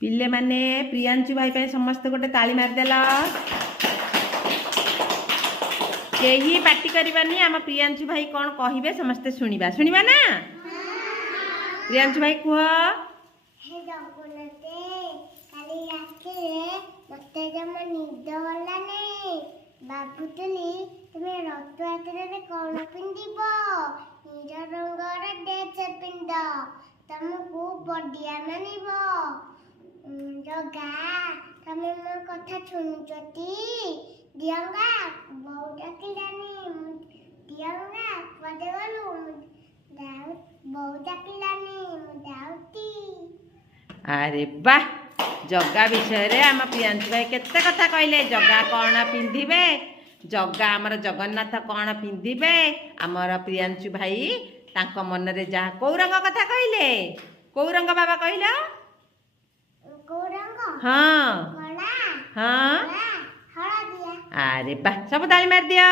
पिले माने प्रियांशु भाई पे समस्त गोटे ताली मारदेल यही पार्टी करवानी आम प्रियांशु भाई कौन कहे समस्ते शुणा शुणा ना प्रियांशु भाई कह मत जमा निद गला नहीं भावुली तुम्हें रथयात्रा कौन पिंधब नील रंगर ड्रेस पिंध तुमको बढ़िया मानब जगा तमें मो कथा शुणुचती दियंगा बहुत डाकिलानी दियंगा पदे गलु बहुत डाकिलानी मुझे अरे वाह जगा विषय रे आम प्रियांशु भाई केते कथा कहले जगा कौन पिंधिबे जगा आमर जगन्नाथ कौन पिंधिबे आमर प्रियांशु भाई तांको मन रे जा कौ रंग कथा कहले कौ रंग बाबा कहला हाँ हाँ अरे वाह सब ताली मार दिया।